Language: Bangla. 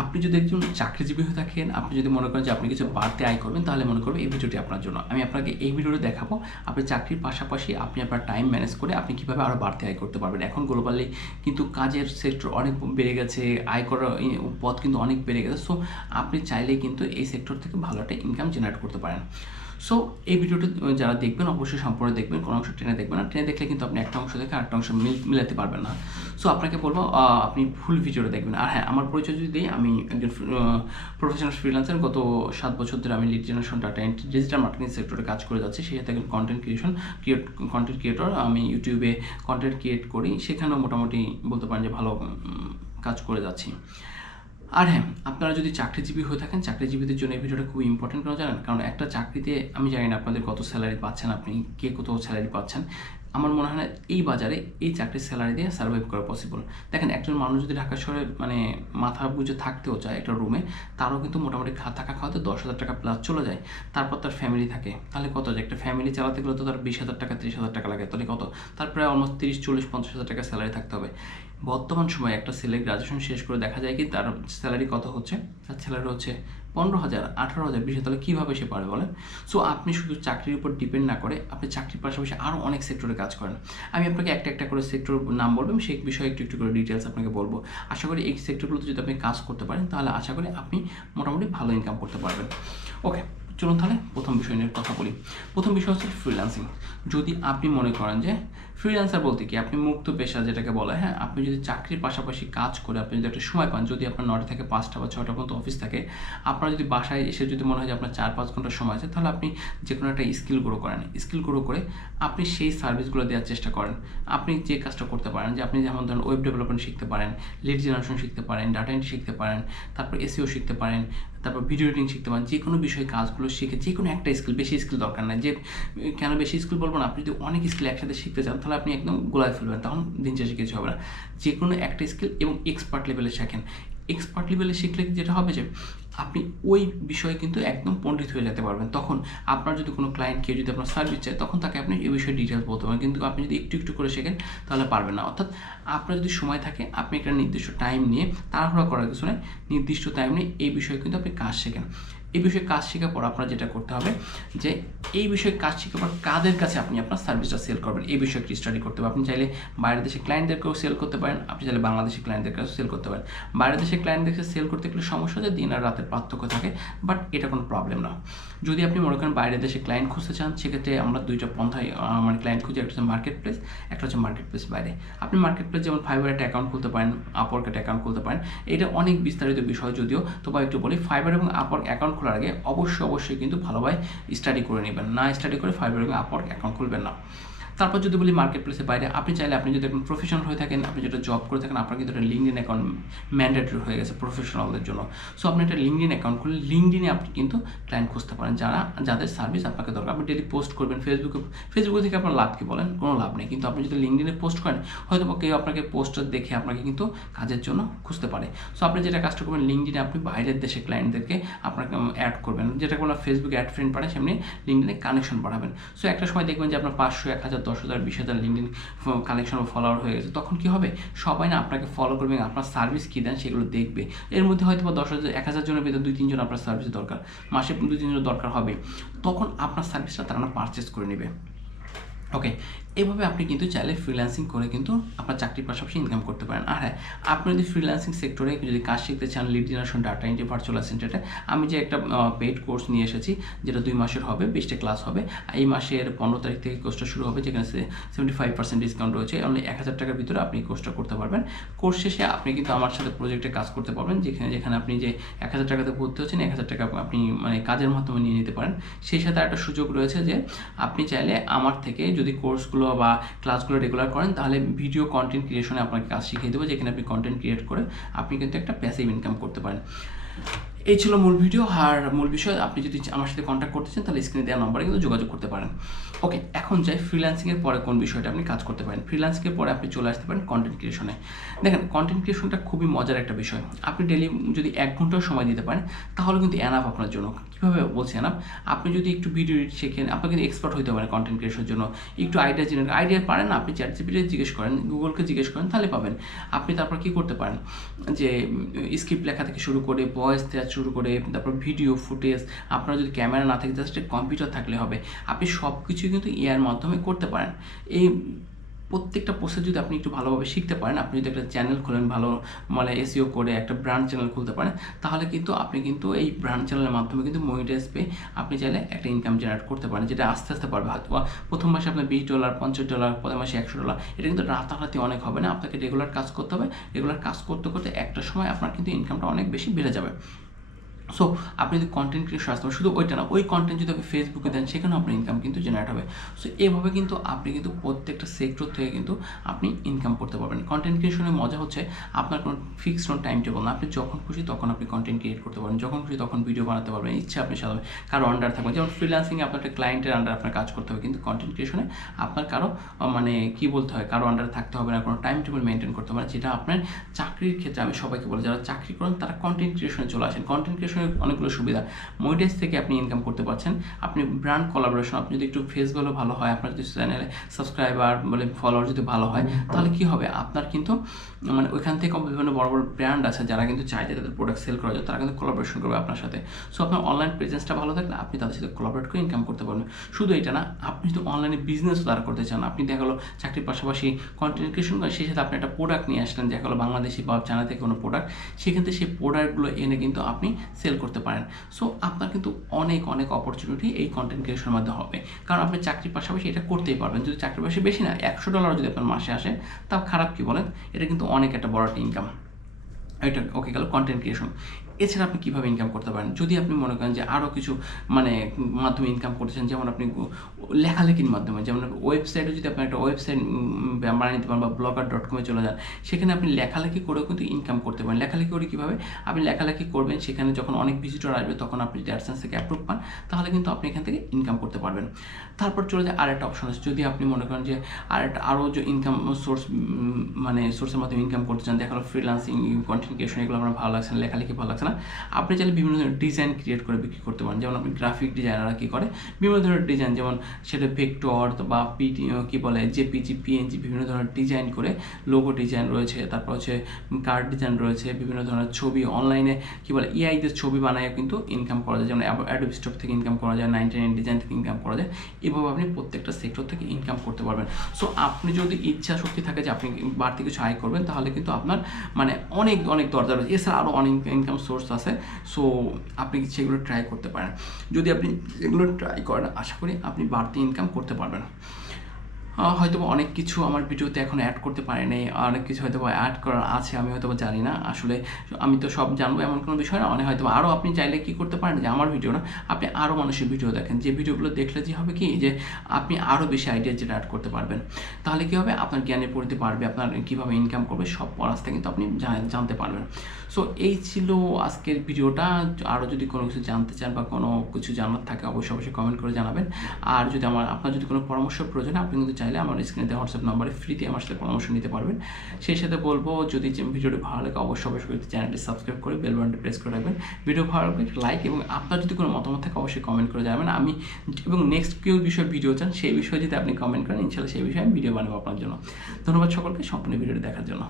আপনি যদি একজন চাকরিজীবী হয়ে থাকেন, আপনি যদি মনে করেন যে আপনি কিছু বাড়তি আয় করবেন, তাহলে মনে করবেন এই ভিডিওটি আপনার জন্য। আমি আপনাকে এই ভিডিওতে দেখাবো আপনি চাকরির পাশাপাশি আপনি আপনার টাইম ম্যানেজ করে আপনি কীভাবে আরও বাড়তি আয় করতে পারবেন। এখন গ্লোবালি কিন্তু কাজের সেক্টর অনেক বেড়ে গেছে, আয় করার পথ কিন্তু অনেক বেড়ে গেছে। সো আপনি চাইলেই কিন্তু এই সেক্টর থেকে ভালো একটা ইনকাম জেনারেট করতে পারেন। সো এই ভিডিওটি যারা দেখবেন অবশ্যই সম্পূর্ণ দেখবেন, কোনো অংশ টেনে দেখবেন না। টেনে দেখলে কিন্তু আপনি একটা অংশ দেখে আরেকটা অংশ মিলাতে পারবেন না। সো আপনাকে বলবো আপনি ফুল ভিডিওটা দেখবেন। আর হ্যাঁ, আমার পরিচয় যদি দিই, আমি একজন প্রফেশনাল ফ্রিল্যান্সার। গত 7 বছর ধরে আমি lead generation, data entry, digital marketing সেক্টরে কাজ করে যাচ্ছি। সেই সাথে একজন কন্টেন্ট ক্রিয়েটর। আমি ইউটিউবে কন্টেন্ট ক্রিয়েট করি, সেখানেও মোটামুটি বলতে পারেন যে ভালো কাজ করে যাচ্ছি। আর হ্যাঁ, আপনারা যদি চাকরিজীবী হয়ে থাকেন, চাকরিজীবীদের জন্য এই ভিডিওটা খুব ইম্পর্টেন্ট কেন জানেন? কারণ একটা চাকরিতে আমি জানি না আপনাদের কত স্যালারি পাচ্ছেন, আপনি কে কত স্যালারি পাচ্ছেন। আমার মনে হয় না এই বাজারে এই চাকরির স্যালারি দিয়ে সার্ভাইভ করা পসিবল। দেখেন, একজন মানুষ যদি ঢাকা শহরে মানে মাথা বুঝে থাকতেও চায় একটা রুমে, তারও কিন্তু মোটামুটি থাকা খাওয়াতে 10,000 টাকা প্লাস চলে যায়। তারপর তার ফ্যামিলি থাকে, তাহলে কত যায়? একটা ফ্যামিলি চালাতে গেলে তো তার 20,000 টাকা 30,000 টাকা লাগে, তাহলে কত? তার প্রায় অলমোস্ট 30, 40, 50,000 টাকা স্যালারি থাকতে হবে। বর্তমান সময়ে একটা ছেলে গ্রাজুয়েশন শেষ করে দেখা যায় কি তার স্যালারি কত হচ্ছে? তার স্যালারি হচ্ছে 15,000, 18,000, 20,000। তাহলে কীভাবে সে পারে বলেন? সো আপনি শুধু চাকরির উপর ডিপেন্ড না করে আপনি চাকরির পাশাপাশি আরও অনেক সেক্টরে কাজ করেন। আমি আপনাকে একটা একটা করে সেক্টর নাম বলবো, সেই বিষয়ে একটু একটু করে ডিটেলস আপনাকে বলবো। আশা করি এই সেক্টরগুলোতে যদি আপনি কাজ করতে পারেন, তাহলে আশা করি আপনি মোটামুটি ভালো ইনকাম করতে পারবেন। ওকে, চলুন তাহলে প্রথম বিষয় নিয়ে কথা বলি। প্রথম বিষয় হচ্ছে ফ্রিল্যান্সিং। যদি আপনি মনে করেন যে ফ্রিল্যান্সার বলতে কি, আপনি মুক্ত পেশা যেটাকে বলা, হ্যাঁ, আপনি যদি চাকরির পাশাপাশি কাজ করে আপনি যদি একটা সময় পান, যদি আপনার 9টা থেকে 5টা বা 6টা পর্যন্ত অফিস থাকে, আপনার যদি বাসায় এসে যদি মনে হয় যে আপনার 4-5 ঘন্টার সময় আছে, তাহলে আপনি যে কোনো একটা স্কিল গ্রো করেন। স্কিল গ্রো করে আপনি সেই সার্ভিসগুলো দেওয়ার চেষ্টা করেন। আপনি যে কাজটা করতে পারেন, যে আপনি যেমন ধরেন ওয়েব ডেভেলপমেন্ট শিখতে পারেন, লিড জেনারেশন শিখতে পারেন, ডাটা এন্ট্রি শিখতে পারেন, তারপর এসইও শিখতে পারেন, তারপর ভিডিও এডিটিং শিখতে পারেন। যে কোনো বিষয়ে কাজগুলো শিখে যে কোনো একটা স্কিল, বেশি স্কিল দরকার নাই। যে কেন বেশি স্কিল বলবো না, আপনি যদি অনেক স্কিল একসাথে শিখতে চান, তাহলে আপনি একদম গোলায় ফেলবেন, তখন দিন শেষে কিছু হবে না। যে কোনো একটা স্কিল এবং এক্সপার্ট লেভেলে শেখেন। এক্সপার্ট লেভেলে শিখলে যেটা হবে যে আপনি ওই বিষয়ে কিন্তু একদম পণ্ডিত হয়ে যেতে পারবেন। তখন আপনার যদি কোনো ক্লায়েন্ট কেউ যদি আপনার সার্ভিস চায়, তখন তাকে আপনি এই বিষয়ে ডিটেলস বলতে পারেন। কিন্তু আপনি যদি একটু একটু করে শেখেন, তাহলে পারবেন না। অর্থাৎ আপনার যদি সময় থাকে, আপনি একটা নির্দিষ্ট টাইম নিয়ে, তাড়াহুড়া করার কিছু নয়, নির্দিষ্ট টাইম নিয়ে এই বিষয়ে কিন্তু আপনি কাজ শেখেন। এই বিষয়ে কাজ শেখার পর আপনার যেটা করতে হবে যে এই বিষয়ে কাজ শেখার পর কাদের কাছে আপনি আপনার সার্ভিসটা সেল করবেন, এই বিষয়ে একটি স্টাডি করতে হবে। আপনি চাইলে বাইরের দেশের ক্লায়েন্টদেরকেও সেল করতে পারেন, আপনি চাইলে বাংলাদেশের ক্লায়েন্টদেরকেও সেল করতে পারেন। বাইরের দেশের ক্লায়েন্টদেরকে সেল করতে গেলে সমস্যা হচ্ছে দিন আর রাতের পার্থক্য থাকে, বাট এটা কোনো প্রবলেম না। যদি আপনি মনে করেন বাইরের দেশে ক্লায়েন্ট খুঁজতে চান, সেক্ষেত্রে আমরা দুইটা পন্থায় মানে ক্লায়েন্ট খুঁজে, একটা হচ্ছে মার্কেট প্লেস, একটা হচ্ছে মার্কেট প্লেস বাইরে। আপনি মার্কেট প্লেস যেমন ফাইবার একটা অ্যাকাউন্ট খুলতে পারেন, আপওয়ার্ক একটা অ্যাকাউন্ট খুলতে পারেন। এটা অনেক বিস্তারিত বিষয় যদিও, তবে একটু বলি, ফাইবার এবং আপওয়ার্ক অ্যাকাউন্ট খোলার আগে অবশ্যই কিন্তু ভালোভাবে স্টাডি করে নেবেন। না স্টাডি করে ফাইবার এবং আপওয়ার্ক অ্যাকাউন্ট খুলবেন না। তারপর যদি বলি মার্কেট প্লেসের বাইরে, আপনি চাইলে, আপনি যদি একজন প্রফেশনাল হয়ে থাকেন, আপনি যেটা জব করে থাকেন, আপনার কিন্তু একটা লিঙ্কডিন অ্যাকাউন্ট ম্যান্ডেটরি হয়ে গেছে প্রফেশনালদের জন্য। সো আপনি একটা লিঙ্কডিন অ্যাকাউন্ট খুলে লিঙ্কডিনে আপনি কিন্তু ক্লায়েন্ট খুঁজতে পারেন, যাদের সার্ভিস আপনাকে দরকার। আপনি ডেলি পোস্ট করবেন ফেসবুক থেকে আপনার লাভ কী বলেন? কোনো লাভ নেই। কিন্তু আপনি যদি লিঙ্কডিনে পোস্ট করেন, হয়তো কেউ আপনাকে পোস্টার দেখে আপনাকে কিন্তু কাজের জন্য খুঁজতে পারে। সো আপনি যেটা কাজটা করবেন, লিঙ্কডিনে আপনি বাইরের দেশে ক্লায়েন্টদেরকে আপনাকে অ্যাড করবেন, যেটা কোনো ফেসবুকে অ্যাড ফ্রেন্ড পাঠায়, সেমনি লিঙ্কডিনে কানেকশন বাড়াবেন। সো একটা সময় দেখবেন যে আপনার 500, 1,000, 10,000, 20,000 লিঙ্কডিন কানেকশন ও ফলোয়ার হয়ে গেছে। তখন কী হবে? সবাই না আপনাকে ফলো করবে, আপনার সার্ভিস কী দেন সেগুলো দেখবে। এর মধ্যে হয়তো বা 10,000, 1,000 জনের ভিতরে 2-3 জন আপনার সার্ভিস দরকার, মাসে 2-3 জন দরকার হবে। তখন আপনার সার্ভিসটা তারা পারচেস করে নেবে। ওকে, এভাবে আপনি কিন্তু চাইলে ফ্রিল্যান্সিং করে কিন্তু আপনার চাকরির পাশাপাশি ইনকাম করতে পারেন। আর হ্যাঁ, আপনি যদি ফ্রিল্যান্সিং সেক্টরে যদি কাজ শিখতে চান, lead generation, data entry, virtual অ্যাসিস্ট্যান্টে, আমি যে একটা পেইড কোর্স নিয়ে এসেছি, যেটা 2 মাসের হবে, 20টা ক্লাস হবে। এই মাসের 15 তারিখ থেকে কোর্সটা শুরু হবে, যেখানে 75% ডিসকাউন্ট রয়েছে। অনলি 1,000 টাকার ভিতরে আপনি কোর্সটা করতে পারবেন। কোর্স শেষে আপনি কিন্তু আমার সাথে প্রজেক্টে কাজ করতে পারবেন, যেখানে আপনি যে 1,000 টাকাতে ভর্তি হচ্ছেন, 1,000 টাকা আপনি মানে কাজের মাধ্যমে নিয়ে নিতে পারেন। সেই সাথে একটা সুযোগ রয়েছে যে আপনি চাইলে আমার থেকে যদি কোর্সগুলো বা ক্লাসগুলো রেগুলার করেন, তাহলে ভিডিও কন্টেন্ট ক্রিয়েশনে আপনাকে কাজ শিখিয়ে দেবো, যেখানে আপনি কন্টেন্ট ক্রিয়েট করে আপনি কিন্তু একটা প্যাসিভ ইনকাম করতে পারেন। এই ছিল মূল ভিডিও আর মূল বিষয়। আপনি যদি আমার সাথে কন্ট্যাক্ট করতে চান, তাহলে স্ক্রিনে দেওয়া নম্বরে কিন্তু যোগাযোগ করতে পারেন। ওকে, এখন যাই ফ্রিল্যান্সিংয়ের পরে কোন বিষয়টা আপনি কাজ করতে পারেন। ফ্রিল্যান্সিংয়ের পরে আপনি চলে আসতে পারেন কন্টেন্ট ক্রিয়েশনে। দেখেন, কন্টেন্ট ক্রিয়েশনটা খুবই মজার একটা বিষয়। আপনি ডেলি যদি 1 ঘন্টাও সময় দিতে পারেন, তাহলে কিন্তু এনাফ আপনার জন্য। কীভাবে বলছি না, আপনি যদি একটু ভিডিও এডিট শেখেন, আপনার কিন্তু এক্সপার্ট হতে পারে কন্টেন্ট ক্রিয়েশনের জন্য। একটু আইডিয়া পারেন না, আপনি ChatGPT জিজ্ঞেস করেন, গুগলকে জিজ্ঞেস করেন, তাহলে পাবেন। আপনি তারপর কী করতে পারেন, যে স্ক্রিপ্ট লেখা থেকে শুরু করে ভয়েস দেওয়া শুরু করে তারপর ভিডিও ফুটেজ, আপনার যদি ক্যামেরা না থাকে জাস্ট কম্পিউটার থাকলে হবে, আপনি সব কিছুই কিন্তু এআইয়ের মাধ্যমে করতে পারেন। এই প্রত্যেকটা প্রসেস যদি আপনি একটু ভালোভাবে শিখতে পারেন, আপনি যদি একটা চ্যানেল খোলেন ভালো মানে এসইও করে একটা ব্র্যান্ড চ্যানেল খুলতে পারেন, তাহলে কিন্তু আপনি কিন্তু এই ব্র্যান্ড চ্যানেলের মাধ্যমে কিন্তু মনিটাইজ পেয়ে আপনি চাইলে একটা ইনকাম জেনারেট করতে পারেন, যেটা আস্তে আস্তে পারবে। হয়তো প্রথম মাসে আপনার $20, $50, পরের মাসে $100, এটা কিন্তু রাতারাতি অনেক হবে না। আপনাকে রেগুলার কাজ করতে হবে। রেগুলার কাজ করতে করতে একটা সময় আপনার কিন্তু ইনকামটা অনেক বেশি বেড়ে যাবে। সো আপনি যদি কন্টেন্ট ক্রিয়েশন আসতে শুধু ওইটা না, ওই কন্টেন্ট যদি আপনি ফেসবুকে দেন, সেখানেও আপনার ইনকাম কিন্তু জেনারেট হবে। সো এভাবে কিন্তু আপনি কিন্তু প্রত্যেকটা সেক্টর থেকে কিন্তু আপনি ইনকাম করতে পারবেন। কন্টেন্ট ক্রিয়েশনের মজা হচ্ছে আপনার কোনো ফিক্সড কোনো টাইম টেবল না, আপনি যখন খুশি তখন আপনি কন্টেন্ট ক্রিয়েট করতে পারবেন, যখন খুশি তখন ভিডিও বানাতে পারবেন, ইচ্ছা আপনি সাজাবেন, কারো আন্ডার থাকবেন। যেমন ফ্রিল্যান্সিংয়ে আপনার একটা ক্লায়েন্টের আন্ডার আপনার কাজ করতে হবে, কিন্তু কন্টেন্ট ক্রিয়েশনে আপনার কারো মানে কী বলতে হয়, কারো আন্ডারে থাকতে হবে না, কোনো টাইম টেবল মেনটেন করতে হবে না, যেটা আপনার চাকরির ক্ষেত্রে আমি সবাইকে বলি, যারা চাকরি করেন তারা কন্টেন্ট ক্রিয়েশনে চলে আসেন। কন্টেন্ট ক্রিয়েশনের অনেকগুলো সুবিধা, মনিটাইজ থেকে আপনি ইনকাম করতে পারছেন, আপনি ব্র্যান্ড কোলাবোরেশন, আপনি যদি একটু ফেস ভ্যালু ভালো হয়, আপনার যদি চ্যানেলে সাবস্ক্রাইবার বলে ফলোয়ার যদি ভালো হয়, তাহলে কী হবে, আপনার কিন্তু মানে ওইখান থেকে বিভিন্ন বড় বড় ব্র্যান্ড আছে যারা কিন্তু চায় যে তাদের প্রোডাক্ট সেল করা যায়, তারা কিন্তু কোলাবোরেশন করবে আপনার সাথে। সো আপনার অনলাইন প্রেজেন্সটা ভালো থাকলে আপনি তাদের সাথে কোলাবোরেট করে ইনকাম করতে পারবেন। শুধু এটা না, আপনি যদি অনলাইনে বিজনেসও দাঁড় করতে চান, আপনি দেখা গেলো চাকরির পাশাপাশি কন্টেন্ট ক্রিয়েশন করেন, সেই সাথে আপনি একটা প্রোডাক্ট নিয়ে আসলেন, দেখা গেলো বাংলাদেশি বা চায়না থেকে কোনো প্রোডাক্ট, সেখান থেকে সেই প্রোডাক্টগুলো এনে কিন্তু আপনি সেল করতে পারেন। সো আপনার কিন্তু অনেক অনেক অপরচুনিটি এই কন্টেন্ট ক্রিয়েশনের মধ্যে হবে, কারণ আপনি চাকরির পাশাপাশি এটা করতেই পারবেন। যদি চাকরির পাশাপাশি বেশি না, $100 যদি আপনার মাসে আসে, তাও খারাপ কি বলেন, এটা কিন্তু অনেক একটা বড় একটা ইনকাম। এটা ওকে গেল কন্টেন্ট ক্রিয়েশন। এছাড়া আপনি কীভাবে ইনকাম করতে পারেন, যদি আপনি মনে করেন যে আরও কিছু মানে মাধ্যমে ইনকাম করতেছেন, যেমন আপনি লেখালেখির মাধ্যমে, যেমন ওয়েবসাইটে যদি আপনি একটা ওয়েবসাইট বানিয়ে নিতে পারেন বা blogger.com-এ চলে যান, সেখানে আপনি লেখালেখি করেও কিন্তু ইনকাম করতে পারেন। লেখালেখি করে কীভাবে, আপনি লেখালেখি করবেন, সেখানে যখন অনেক ভিজিটর আসবে তখন আপনি যদি অ্যাডসেন্স থেকে অ্যাপ্রুভ পান, তাহলে কিন্তু আপনি এখান থেকে ইনকাম করতে পারবেন। তারপর চলে যায় আরেকটা অপশন আছে, যদি আপনি মনে করেন যে আরও যে ইনকাম সোর্স মানে সোর্সের মাধ্যমে ইনকাম করতে চান, দেখা গেলো ফ্রিল্যান্সিং, কন্টেন্ট ক্রিয়েশন, এগুলো আপনার ভালো লাগছে না, লেখালেখি ভালো লাগছে না, আপনি চাইলে বিভিন্ন ধরনের ডিজাইন ক্রিয়েট করে বিক্রি করতে পারেন। যেমন আপনি গ্রাফিক ডিজাইনাররা কী করে, বিভিন্ন ধরনের ডিজাইন, যেমন সেটা ভেক্টর বা কী বলে জেপিজি, পিএনজি, বিভিন্ন ধরনের ডিজাইন করে, লোগো ডিজাইন রয়েছে, তারপর হচ্ছে কার্ড ডিজাইন রয়েছে, বিভিন্ন ধরনের ছবি অনলাইনে কী বলে এআইদের ছবি বানায় কিন্তু ইনকাম করা যায়, যেমন অ্যাডোবি স্টক থেকে ইনকাম করা যায়, 99 ডিজাইন থেকে ইনকাম করা যায়। এভাবে আপনি প্রত্যেকটা সেক্টর থেকে ইনকাম করতে পারবেন। সো আপনি যদি ইচ্ছা শক্তি থাকে যে আপনি বাড়তি কিছু আয় করবেন, তাহলে কিন্তু আপনার মানে অনেক অনেক দরজা রয়েছে, এছাড়া আরও অনেক ইনকাম সোর্স আছে। সো আপনি সেগুলো ট্রাই করতে পারেন। যদি আপনি এগুলো ট্রাই করেন, আশা করি আপনি বাড়তি ইনকাম করতে পারবেন। হয়তো অনেক কিছু আমার ভিডিওতে এখন অ্যাড করতে পারি নাই, অনেক কিছু হয়তো অ্যাড করার আছে, আমি হয়তো জানি না। আসলে আমি তো সব জানবো এমন কোনো বিষয় না, অনেক হয়তো আরও আপনি চাইলে কী করতে পারেন, যে আমার ভিডিও না, আপনি আরও মানুষের ভিডিও দেখেন, যে ভিডিওগুলো দেখলে যে হবে কি, যে আপনি আরও বেশি আইডিয়া যেটা অ্যাড করতে পারবেন। তাহলে কী হবে, আপনার জ্ঞানের পরিধি বাড়বে, আপনার কীভাবে ইনকাম করবে সব রাস্তা কিন্তু আপনি জানতে পারবেন। সো এই ছিল আজকের ভিডিওটা। আরও যদি কোনো কিছু জানতে চান বা কোনো কিছু জানার থাকে, অবশ্যই কমেন্ট করে জানাবেন। আর যদি আপনার যদি কোনো পরামর্শ প্রয়োজন, আপনি কিন্তু চাইলে আমার স্ক্রিনে দেওয়া হোয়াটসঅ্যাপ নাম্বারে ফ্রিতে আমার সাথে পরামর্শ নিতে পারবেন। সেই সাথে বলবো, যদি ভিডিওটি ভালো লাগে অবশ্যই চ্যানেলটি সাবস্ক্রাইব করে বেল বাটনটি প্রেস করে রাখবেন। ভিডিও ভালো লাগলে লাইক, এবং আপনার যদি কোনো মতামত থাকে অবশ্যই কমেন্ট করে জানাবেন। আমি এবং নেক্সট কেউ বিষয়ে ভিডিও চান, সেই বিষয়ে যদি আপনি কমেন্ট করেন, ইনশাআল্লাহ সেই বিষয়ে আমি ভিডিও বানাবো আপনার জন্য। ধন্যবাদ সকলকে সম্পূর্ণ ভিডিওটি দেখার জন্য।